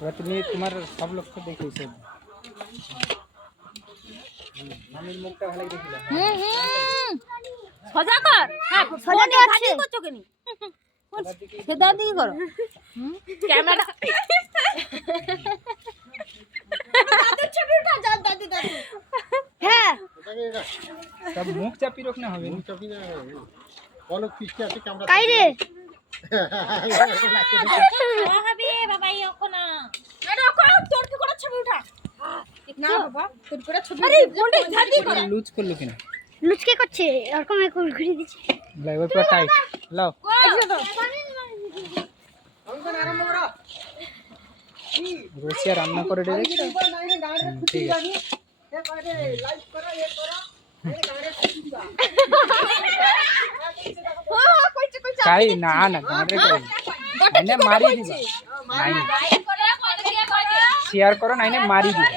এবার তুমি তোমার সব লক্ষ্য দেখিয়েছো। মামির মুখটা ভালো দেখিলা। সোজা কর। হ্যাঁ সোজা আছে করছো কেন? সেটা দিকে করো। ক্যামেরা দাদু ছবি উঠা যাও দাদু দাদু। হ্যাঁ সব মুখ চাপি রাখ না হবে। মুখ চাপি না বলো কিসকে আছে ক্যামেরা কাই রে হবে বাবা ইয়ো না আরে ওকো তোর কি করে ছবি উঠা না বাবা তোর করে ছবি আরে বলতে ঝাড়ি করো। লুজ করলো কিনা? লুচকে করছে এরকম এক ঘুরে দিচ্ছে। এবার পুরো টাইট লাও। রোসিয়া রান্না করে দেখছো? ঠিক আছে কাই না না গাঁড়ে কাই নাইনে মারি দিবা। নাই শেয়ার করো নাইনে মারি দিবা।